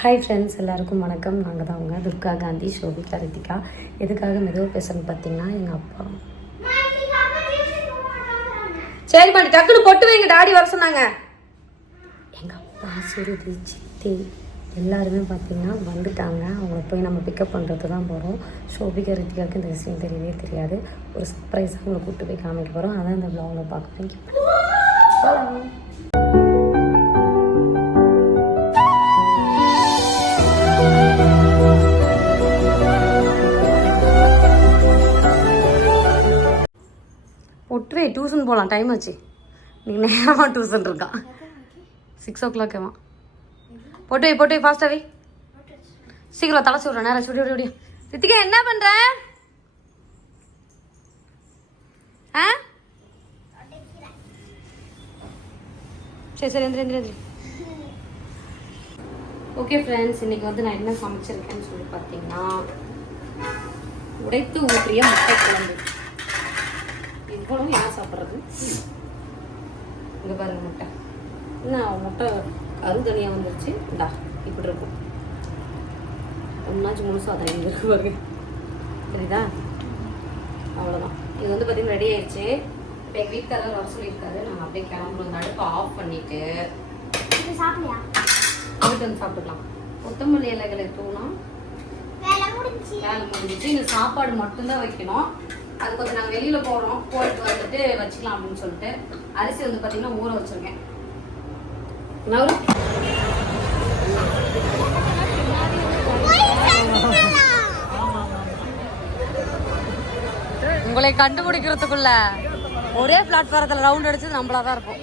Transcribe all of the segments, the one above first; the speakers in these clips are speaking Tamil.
ஹாய் ஃப்ரெண்ட்ஸ் எல்லாருக்கும் வணக்கம். நாங்கள் தான் அவங்க துர்கா காந்தி ஷோபிகா ரித்திகா எதுக்காக மெதுவாக பேசுகிறேன்னு பார்த்தீங்கன்னா எங்கள் அப்பா. சரி பாட்டி டக்குனு பொட்டு வைங்க. டாடி வர சொன்னாங்க. எங்கள் அப்பா சுருதி சித்தி. எல்லாருமே பார்த்தீங்கன்னா வந்துட்டாங்க. அவங்கள போய் நம்ம பிக்கப் பண்ணுறது தான் போகிறோம் ஷோபிகா ரித்திகாவுக்கு இந்த விஷயம் தெரியவே தெரியாது. ஒரு சர்ப்ரைஸாக அவங்களை கூப்பிட்டு போய் காமிக்க போகிறோம் அதான் இந்த ப்ளாகில் பார்க்குறேன் ஒட்டுவே டியூஷன் போகலாம் டைம் ஆச்சு. நீ நேரமாக டியூஷன் இருக்கான் சிக்ஸ் ஓ கிளாக் ஏமா போட்டு வை போட்டு வை ஃபாஸ்ட்டாக வை. சீக்கிரம் தலை சுடுறேன் நேரம் சுடி விடி விடியா ரித்திகா என்ன பண்ணுற ஆ? சரி சரி எந்திரி எந்திரி எந்திரி. ஓகே ஃப்ரெண்ட்ஸ் இன்னைக்கு வந்து நான் என்ன சமைச்சிருக்கேன்னு சொல்லி பார்த்தீங்கன்னா உடைத்து ஊற்றிய முட்டை குழம்பு. இவ்வளவு யார் சாப்பிட்றது? இங்கே பாருங்க முட்டை. என்ன முட்டை கரு தனியாக வந்துருச்சு. இந்தா இப்படி இருக்கும். ஒன்றாச்சும் முழுசாக தான் இங்கே இருக்கு பாருங்க. சரிதா? அவ்வளோதான் இது வந்து பார்த்தீங்கன்னா ரெடி ஆயிடுச்சு. இப்போ எங்கள் வீட்டுக்காரர் வர சொல்லியிருக்காரு. நாங்கள் அப்படியே கிளம்புறோம். இந்த அடுப்பை ஆஃப் பண்ணிட்டு போயிட்டு வந்து சாப்பிட்டுக்கலாம். கொத்தமல்லி இலைகளை தூணும் வேலை முடிஞ்சிச்சு. இந்த சாப்பாடு மட்டும்தான் வைக்கணும். அது கொஞ்சம் நாங்கள் வெளியில் போகிறோம் போயிட்டு வந்துட்டு வச்சுக்கலாம் அப்படின்னு சொல்லிட்டு அரிசி வந்து பார்த்தீங்கன்னா ஊற வச்சுருக்கேன். நவரு? உங்களை கண்டுபிடிக்கிறதுக்குள்ள ஒரே பிளாட்ஃபாரத்தில் ரவுண்ட் அடிச்சது நம்மளா தான் இருக்கும்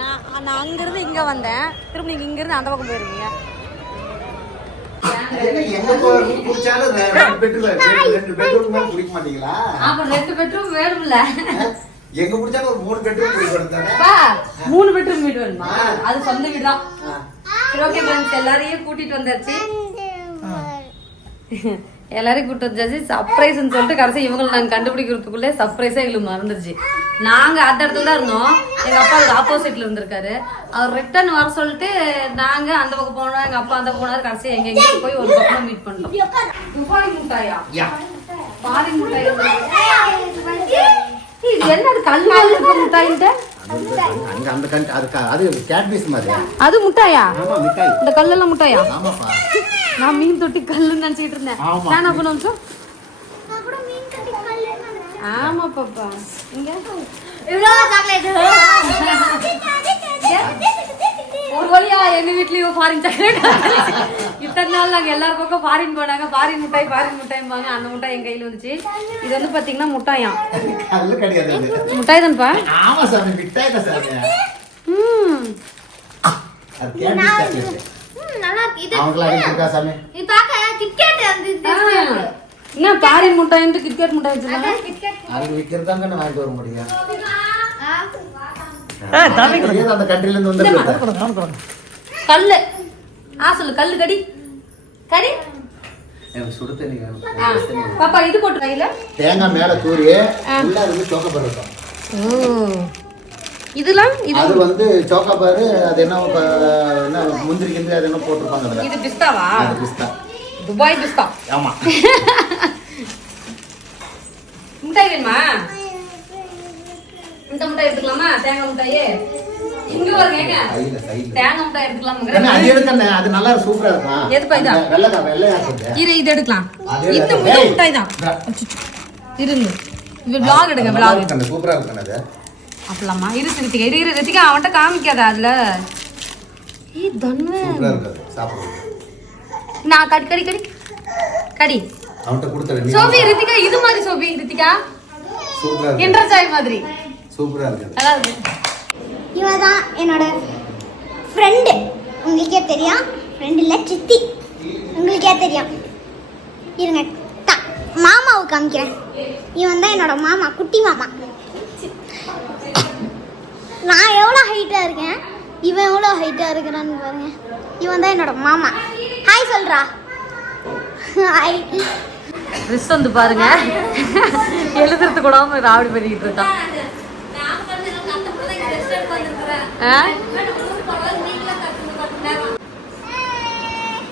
நான் நான் அங்கேருந்து இங்கே வந்தேன். திரும்ப நீங்கள் இங்கேருந்து அந்த பக்கம் போயிருக்கீங்க. எங்க குடிச்சாலும் ஒரு மூணு பெட்ரூம் மூணு பெட்ரூம் வீடு வேணுமா? அது சொந்த வீடு தான் சரி ஓகே ஃப்ரெண்ட்ஸ் எல்லாரையும் கூட்டிட்டு வந்தாச்சு. எல்லாரையும் கூட்டு வந்தாச்சு. சர்ப்ரைஸ்னு சொல்லிட்டு கடைசி இவங்களை நாங்கள் கண்டுபிடிக்கிறதுக்குள்ளே சர்ப்ரைஸாக எங்களுக்கு மறந்துருச்சு நாங்கள் அந்த இடத்துல தான் இருந்தோம். எங்கள் அப்பா அதுக்கு ஆப்போசிட்ல இருந்திருக்காரு. அவர் ரிட்டர்ன் வர சொல்லிட்டு நாங்கள் அந்த பக்கம் போனோம். எங்கள் அப்பா அந்த போனாரு. கடைசி எங்க எங்கேயும் போய் ஒரு பக்கம் மீட் பண்ணோம் துபாய் முட்டாயா? பாரி முட்டாய் இது என்னது? இருக்க அங்க அந்த அது மாதிரி. முட்டாயா? இந்த கல்லெல்லாம் முட்டாயா? ஆமாப்பா. நான் மீன் தொட்டி கல்லுன்னு நினைச்சிட்டு இருந்தேன். நான் என்ன பண்ண நிமிஷம் ஆமா பாப்பா. இங்க ஒரு வழியா எங்க வீட்லயும் ஃபாரின் சாக்லேட் இத்தனை நாள் நாங்க எல்லார் பக்கம் ஃபாரின் போனாங்க. ஃபாரின் முட்டாய் ஃபாரின் முட்டாய்பாங்க அந்த முட்டாய் என் கையில வந்துச்சு. இது வந்து பாத்தீங்கன்னா முட்டாயாம் முட்டாய் தான்ப்பா ஆமா சாமி மிட்டாய் தான் சாமி. ம். அது கேட் பீஸ் சாக்லேட் அவங்களாம் இருக்கா சாமி? ஆ. என்ன பாரின் முட்டாய்ன்ட்டு கிரிக்கெட் முட்டாய் வச்சிருக்காங்க அதுக்கு விற்கிறதாங்க வாங்கிட்டு வர முடியும் அந்த கண்ட்ரில இருந்து வந்து கல்லு. ஆ சொல்லு கல்லு கடி. கடி எனக்கு சுடு தண்ணி. பாப்பா இது போட்டு கையில தேங்காய் மேல தூரி உள்ள இருந்து சோக்கப்பார் இருக்கும் இதெல்லாம் இது அது வந்து சோக்காபாரு அது என்ன முந்திரி கிந்திரி அது என்ன போட்டிருப்பாங்க இது பிஸ்தாவா? அது பிஸ்தா. துபாய் பிஸ்தா. ஆமா. முட்டாய் வேணுமா? இந்த முட்டாய் எடுத்துக்கலாமா? தேங்காய் முட்டாயே? இங்க சைடுல தேங்காய் முட்டாய் எடுத்துக்கலாமா அது எடுக்கண்ணே அது நல்லா சூப்பரா இருக்கும்? எதுப்பா இதா? வெள்ளையா இருக்குது இரு இது எடுக்கலாம். இந்த. முட்டாய் தான். இருந்து இது vlog எடுங்க நல்லா vlog. இருக்குண்ணே, சூப்பரா அது. அப்பலாமா இரு ரித்திகா இரு இரு ரித்திகா அவன்கிட்ட காமிக்காத அதுல. ஏ சூப்பரா நான் கடி கடி கடி. கடி. அவன்கிட்ட கொடுத்த நீ சோபி ரித்திகா இது மாதிரி சோபி ரித்திகா. சூப்பரா இருக்கு. இன்ட்ரஸ்ட் மாதிரி. சூப்பரா இருக்குது நல்லா இருக்கு. இவ தான் என்னோட ஃப்ரெண்டு உங்களுக்கே தெரியும். ஃப்ரெண்டு இல்லை சித்தி. உங்களுக்கே தெரியும். இருங்க தா மாமாவை காமிக்கிறேன். இவன் தான் என்னோட மாமா குட்டி மாமா. நான் எவ்வளோ ஹைட்டாக இருக்கேன்? இவன் எவ்வளோ ஹைட்டாக இருக்கிறான்னு பாருங்க. இவன் தான் என்னோட மாமா. ஹாய் சொல்றா. ஹாய் ட்ரெஸ் வந்து பாருங்க. எழுதுறது கூடாம ராவடி பண்ணிக்கிட்டு இருக்கான். ஆ?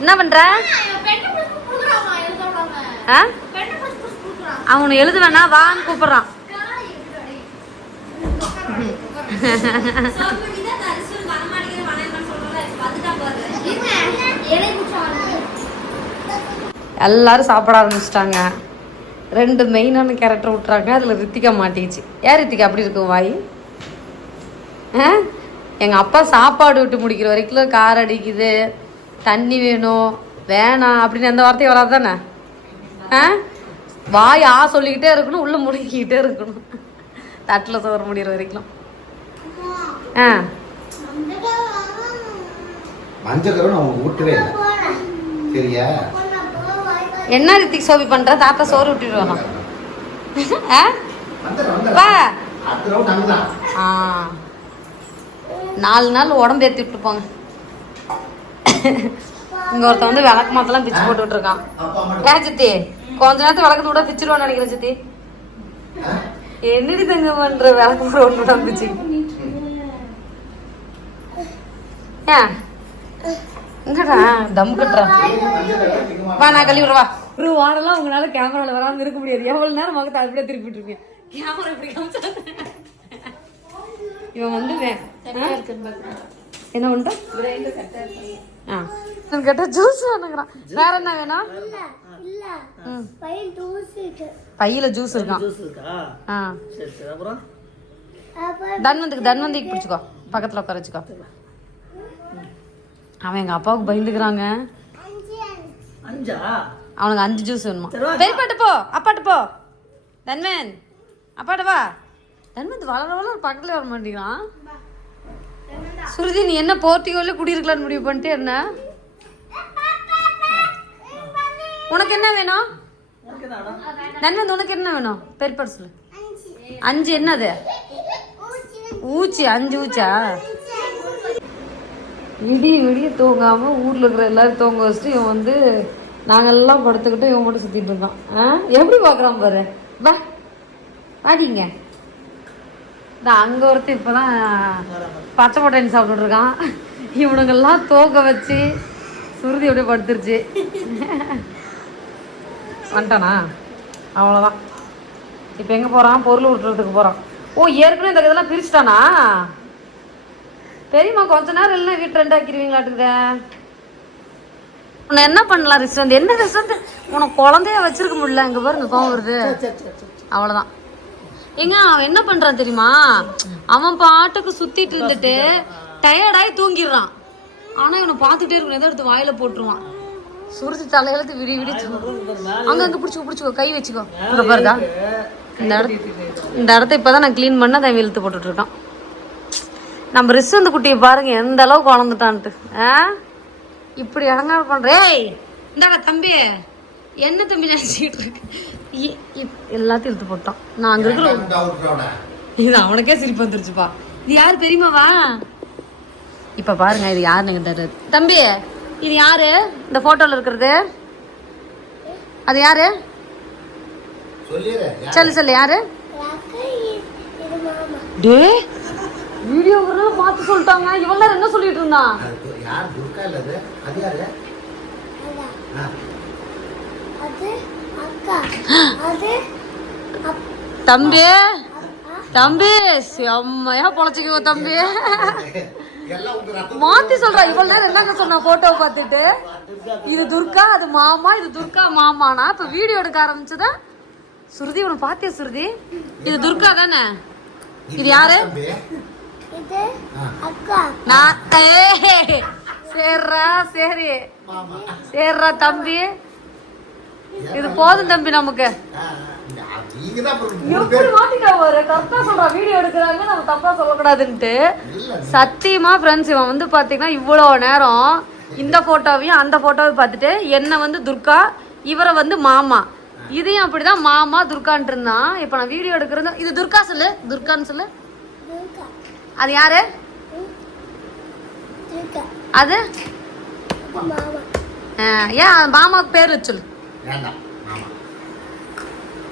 என்ன பண்ற? ஆ அவனை எழுத வேணா வான்னு கூப்பிடுறான். எல்லாரும் சாப்பிட ஆரம்பிச்சிட்டாங்க. ரெண்டு மெயினான கேரக்டர் விட்றாங்க அதில் ரித்திகா மாட்டிக்கிச்சு. ஏன் ரித்திகா? அப்படி இருக்கும் வாய். ஆ? எங்கள் அப்பா சாப்பாடு விட்டு முடிக்கிற வரைக்கும் கார் அடிக்குது. தண்ணி வேணும். வேணாம் அப்படின்னு எந்த வார்த்தையும் வராது தானே? ஆ? வாய் ஆ சொல்லிக்கிட்டே இருக்கணும் உள்ளே முடுக்கிக்கிட்டே இருக்கணும். தட்டில் சோறு முடிகிற வரைக்கும். ஆ. மஞ்சள் அவங்க ஊட்டவே இல்லை. சரியா என்ன ரித்திக் சோபி பண்ற? தாத்தா சோறு விட்டுடுவானா ஆ? ஆ. நாலு நாள் உடம்பு ஏற்றி விட்டு போங்க. இங்க ஒருத்த வந்து விளக்கு மாத்தெல்லாம் பிச்சு போட்டு இருக்கான் ஏன் சித்தி. கொஞ்ச நேரத்துக்கு விளக்கு கூட பிச்சிருவான்னு நினைக்கிறேன் சித்தி. என்னடி தங்க பண்ற? விளக்கு போட ஒன்று பிச்சு. ஏன்? இங்கடா. தம் கட்டுறேன் வா நான் கழுவி வா. ஒரு வாரம்லாம் உங்களால கேமரால வராம இருக்க முடியாது. எவ்வளவு நேரம் முகத்தை அப்படியே திருப்பிட்டு இருப்பீங்க கேமரா இப்படி இவன் வந்து? என்ன எனக்கு கேட்டா ஜூஸ் வேணுங்கிறான் வேற என்ன வேணும். பையில ஜூஸ் இருக்கான் ஆ. தன்வந்துக்கு தன்வந்திக்கு பிடிச்சிக்கோ. பக்கத்துல உட்கார வச்சுக்கோ. அவன் எங்க அப்பாவுக்கு பயந்துக்கிறாங்க. அஞ்சா? அவனுக்கு அஞ்சு ஜூஸ் வேணுமா? பெரியப்பாட்டு போ அப்பாட்டு போ. தன்வன் அப்பாட்ட வா. தன்வந்த் வளர வளர பக்கத்துல வர மாட்டேங்கிறான். சுருதி நீ என்ன போர்ட்டிகோல குடியிருக்கலாம்னு முடிவு பண்ணிட்டு என்ன உனக்கு என்ன வேணும்? தன்வந்த் உனக்கு என்ன வேணும்? பெரியப்பாட்டு சொல்லு. அஞ்சு என்னது? ஊச்சி அஞ்சு ஊச்சா விடிய விடிய தூங்காமல் ஊரில் இருக்கிற எல்லாரும் தூங்க வச்சுட்டு இவன் வந்து நாங்கெல்லாம் படுத்துக்கிட்டு இவன் மட்டும் சுற்றிட்டு இருக்கான். ஆ? எப்படி பார்க்குறான் பாரு? வா. வாடிங்க. நான் ஒருத்தர் இப்போ தான் பச்சை பட்டாணி சாப்பிட்டுருக்கான் இவனுங்கெல்லாம் தூக்க வச்சு சுருதி அப்படியே படுத்துருச்சு. வந்துட்டானா? அவ்வளோதான் இப்போ எங்கே போகிறான் பொருள் விட்டுறதுக்கு போகிறான் ஓ ஏற்கனவே இந்த இதெல்லாம் பிரிச்சுட்டானா? பெரியம்மா கொஞ்ச நேரம் இல்லை வீட்டு ரெண்டு ஆக்கிடுவீங்களாட்டுக்குதே? உன்னை என்ன பண்ணலாம் ரெஸ்டாரண்ட் என்ன ரெஸ்டாரண்ட் உனக்கு குழந்தைய வச்சிருக்க முடியல இங்க பாருங்க கோவம் வருது. அவ்வளவுதான். ஏங்க அவன் என்ன பண்றான் தெரியுமா? அவன் பாட்டுக்கு சுத்திட்டு இருந்துட்டு டயர்டாயி தூங்கிடுறான். ஆனா இவனை பார்த்துட்டே இருக்கணும். ஏதோ எடுத்து வாயில போட்டுருவான். சுருதி தலையெழுத்து விடி விடி அங்க அங்க பிடிச்சிக்கோ பிடிச்சிக்கோ கை வச்சுக்கோ. பாருதா இந்த இடத்த இந்த இடத்த இப்பதான் நான் க்ளீன் பண்ண அதை இழுத்து போட்டுட்டு இருக்கான். நம்ம ரிஸ்வந்த் குட்டியை பாருங்க எந்த அளவுக்கு வளர்ந்துட்டான்ட்டு. ஆ? இப்படி அடங்காம பண்ற ஏய் இந்தாடா தம்பி. என்ன தம்பி நினைச்சிட்டு இருக்கு? இ- இப்- எல்லாத்தையும் இழுத்து போட்டான். நான் அங்க இருக்கிற இது அவனுக்கே சிரிப்பு வந்துருச்சுப்பா. இது யாரு தெரியுமாவா இப்ப பாருங்க இது யாருன்னு கேட்டாரு தம்பி இது யாரு? இந்த போட்டோல இருக்கிறது. அது யாரு? சொல்லு சொல்லு யாரு? டே வீடியோ பார்த்து சொல்லிட்டாங்க. இவன் நேரம் என்ன சொல்லிட்டு இருந்தான் அது யார்? துர்கா இல்ல அது? அது யாரு? ஆ. தம்பி. தம்பி. செம்மையா பொழைச்சிக்கோ தம்பி. மாத்தி சொல்றா. இவ்வளவு நேரம் என்னங்க சொன்னா போட்டோ பார்த்துட்டு? இது துர்கா அது மாமா இது துர்கா மாமானா? இப்ப வீடியோ எடுக்க ஆரம்பிச்சதா? சுருதி உனக்கு பாத்தியா சுருதி? இது துர்கா தானே? இது யாரு தம்பி நான் ஏய், சரிடா சரி. மாமா. சரிடா தம்பி. இது போதும் தம்பி நமக்கு. சத்தியமா ஃப்ரெண்ட்ஸ் இவன் வந்து பாத்தீங்கன்னா இவ்வளோ நேரம் இந்த போட்டோவையும் அந்த போட்டோவையும் பார்த்துட்டு என்ன வந்து துர்கா இவரை வந்து மாமா. இதையும் அப்படிதான் மாமா துர்கான்ட்டு இருந்தான். இப்போ நான் வீடியோ எடுக்கிறது இது துர்கா சொல்லு. துர்கான்னு சொல்லு. அது யாரு? அது? ஆ, ஏன் மாமாவுக்கு பேர் வச்சு சொல்லு. வேண்டாம். மாமா.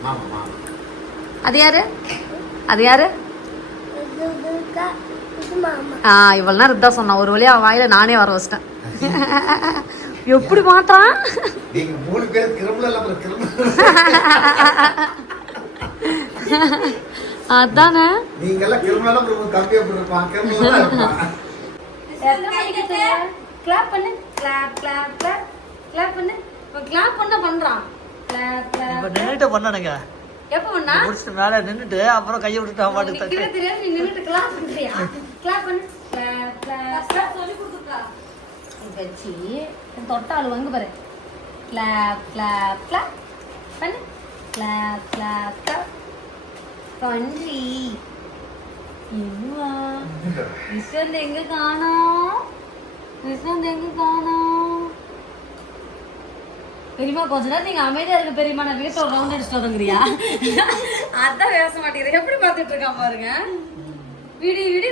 மாமா மாமா. அது யாரு? அது யாரு? ஆ இவ்வளவு நேரம் இதான் சொன்னான். ஒரு வழியா வாயில நானே வர வச்சிட்டேன். எப்படி மாட்டான் நீங்க மூணு கிரிமினல் அதானே? நீங்க எல்லாம் கிரிமினல் அப்புறம் கம்பி அப்படி இருப்பான் கிரிமினல் இருப்பான். கிளாப் பண்ணு. கிளாப் கிளாப் கிளாப் கிளாப் பண்ணு. இப்போ கிளாப் பண்ண பண்றான். கிளாப் கிளாப் இப்ப நின்னுட்டு பண்ணனுங்க. எப்போ பண்ணா? முடிச்சுட்டு மேல நின்னுட்டு அப்புறம் கையை விட்டுட்டு அவன் பாட்டுக்கு உனக்கு கீழே தட்டு தெரியாது நீ நின்னுட்டு கிளாப் பண்றியா? கிளாப் பண்ணு. கிளாப் கிளாப் கிளாப் சொல்லி கொடுத்துட்டா வச்சு வாங்க பாரு. கிளாப் கிளாப் கிளாப் பண்ணு. கிளாப் கிளாப் கிளாப் பன்றி. என்னவா? விஸ்வந்த் எங்க காணோம் விஸ்வந்த் எங்க காணோம் பெரியமா கொஞ்ச நேரம் நீங்க அமைதியா இருக்க பெரியமா நான் வீட்டை ஒரு ரவுண்ட் அடிச்சுட்டு வரங்கிறியா? அதான் பேச மாட்டேங்குது. எப்படி பார்த்துட்டு இருக்கான் பாருங்க. வீடு வீடு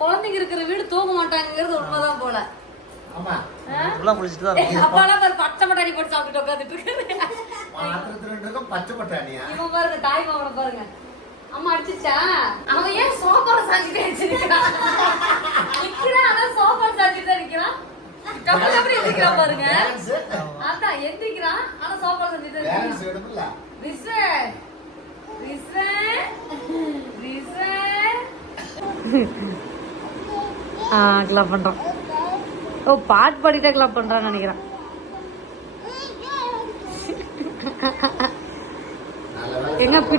குழந்தைங்க இருக்கிற வீடு தூங்க மாட்டாங்கிறது உண்மைதான் போல. பாருங்க தாய் மாவனை பாருங்க. அம்மா அடிச்சிச்சா அவன் ஏன் சோஃபால சாஞ்சிட்டே வச்சிருக்கான் நிக்கிறான் ஆனா சோஃபால சாஞ்சிட்டு நிக்கிறான் டப்பு டப்பு எந்திரிக்கிறான் பாருங்க. அதான் எந்திரிக்கிறான் ஆனா சோஃபால சாஞ்சிட்டு ஆ கிளாப் பண்றான் ஓ பாட்டு பாடிட்டே கிளாப் பண்றான்னு நினைக்கிறேன். எங்க பின்